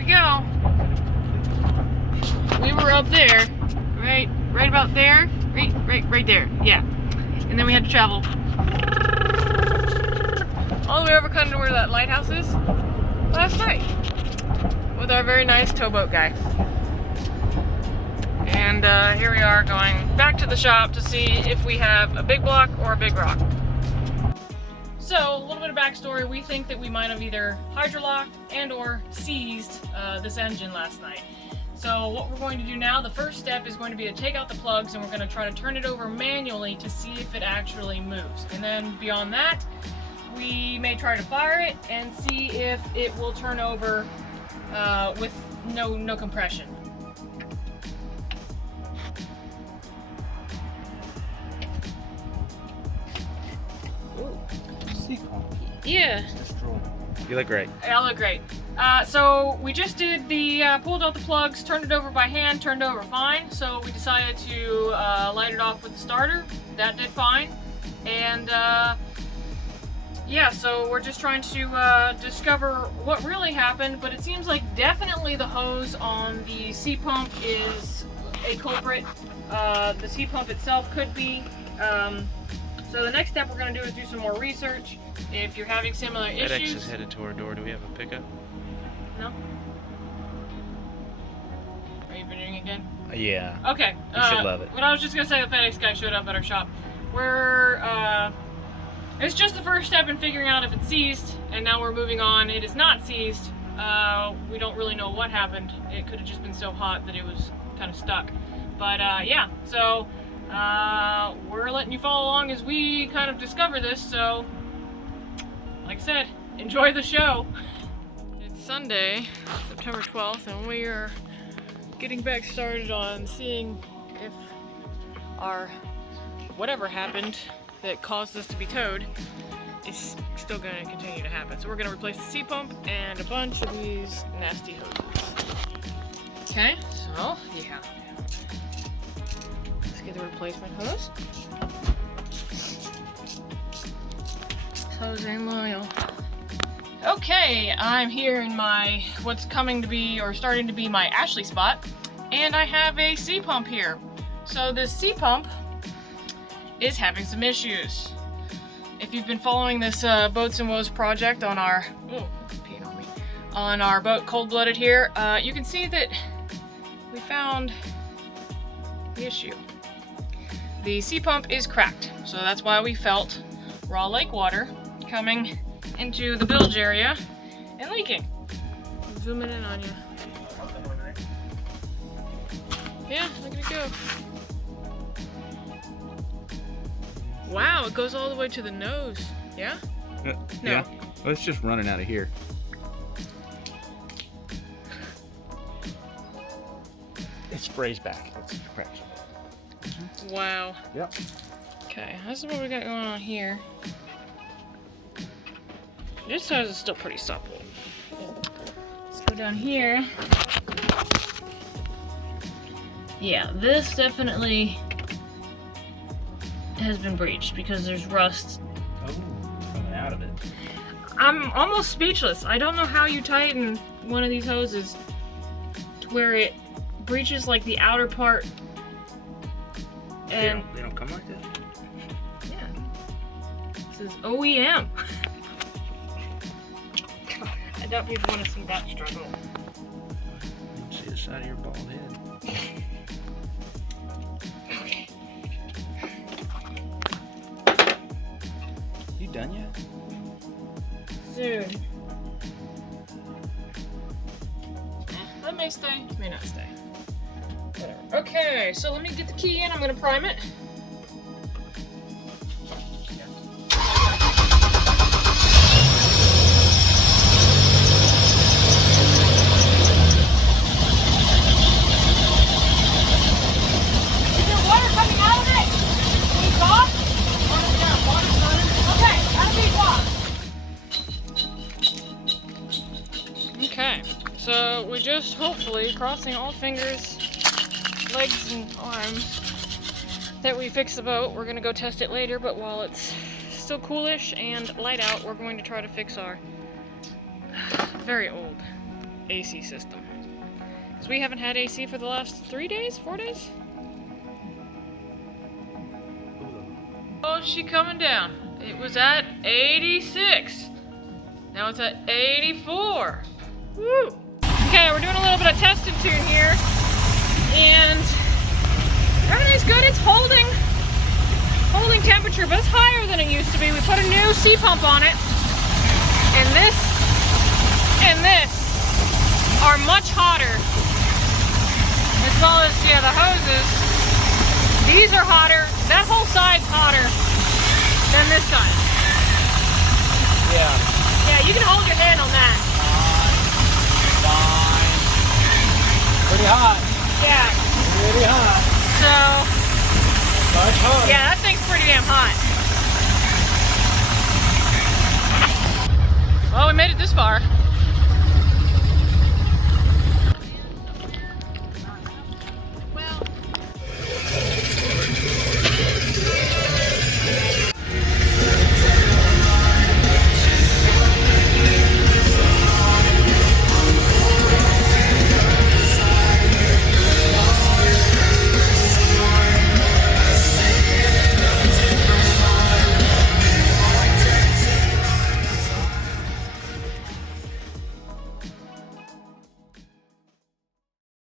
we go. We were up there, right about there, right there, yeah. And then we had to travel all the way over kind of to where that lighthouse is last night with our very nice towboat guy. And here we are going back to the shop to see if we have a big block or a big rock. So, a little bit of backstory, we think that we might have either hydrolocked and or seized this engine last night. So what we're going to do now, the first step is going to be to take out the plugs and we're going to try to turn it over manually to see if it actually moves. And then beyond that, we may try to fire it and see if it will turn over with no compression. Yeah. You look great. I look great. So we just did the, pulled out the plugs, turned it over by hand, turned it over fine. So we decided to light it off with the starter. That did fine. And yeah, so we're just trying to discover what really happened, but it seems like definitely the hose on the sea pump is a culprit. The sea pump itself could be. So the next step we're going to do is do some more research. If you're having similar issues... FedEx is headed to our door. Do we have a pickup? No? Are you bidding again? Yeah. Okay. You should love it. What I was just going to say, the FedEx guy showed up at our shop. We're, it's just the first step in figuring out if it's seized, and now we're moving on. It is not seized. We don't really know what happened. It could have just been so hot that it was kind of stuck. But yeah, so we're letting you follow along as we kind of discover this, so like I said, enjoy the show. It's Sunday, September 12th, and we are getting back started on seeing if our whatever happened that caused us to be towed is still going to continue to happen. So we're going to replace the sea pump and a bunch of these nasty hoses. Okay, so yeah. Let's get the replacement hose. Hose ain't loyal. Okay, I'm here in my what's coming to be or starting to be my Ashley spot, and I have a sea pump here. So this sea pump is having some issues. If you've been following this Boats and Woes project on our peeing on me on our boat Cold Blooded here, you can see that we found the issue. The sea pump is cracked, so that's why we felt raw lake water coming into the bilge area and leaking. I'm zooming in on you. Yeah, look at it go. Wow, it goes all the way to the nose. Yeah? No. Yeah. Well, it's just running out of here. It sprays back. It's cracked. Wow. Yep. Okay, this is what we got going on here. This hose is still pretty supple. Let's go down here. Yeah, this definitely has been breached because there's rust. Oh, coming out of it. I'm almost speechless. I don't know how you tighten one of these hoses to where it breaches like the outer part. And they don't come like this? Yeah. This is OEM. I doubt people want to see that struggle. See the side of your bald head. Okay. You done yet? Soon. That may stay, may not stay. Whatever. Okay, so let me get the key in. I'm going to prime it. Okay, so we just hopefully, crossing all fingers, legs and arms, that we fix the boat. We're gonna go test it later, but while it's still coolish and light out, we're going to try to fix our very old AC system. Because we haven't had AC for the last 3 days, 4 days? Oh, she coming down. It was at 86. Now it's at 84. Woo! Okay, we're doing a little bit of testing tune here. And everything's good. It's holding temperature, but it's higher than it used to be. We put a new sea pump on it. And this are much hotter. As well as, yeah, the hoses. These are hotter. That whole side's hotter than this side. Yeah. Yeah, you can hold your hand on that. Fine. Pretty hot. Yeah. Pretty hot. So, Much hotter. yeah, that thing's pretty damn hot. Well, we made it this far.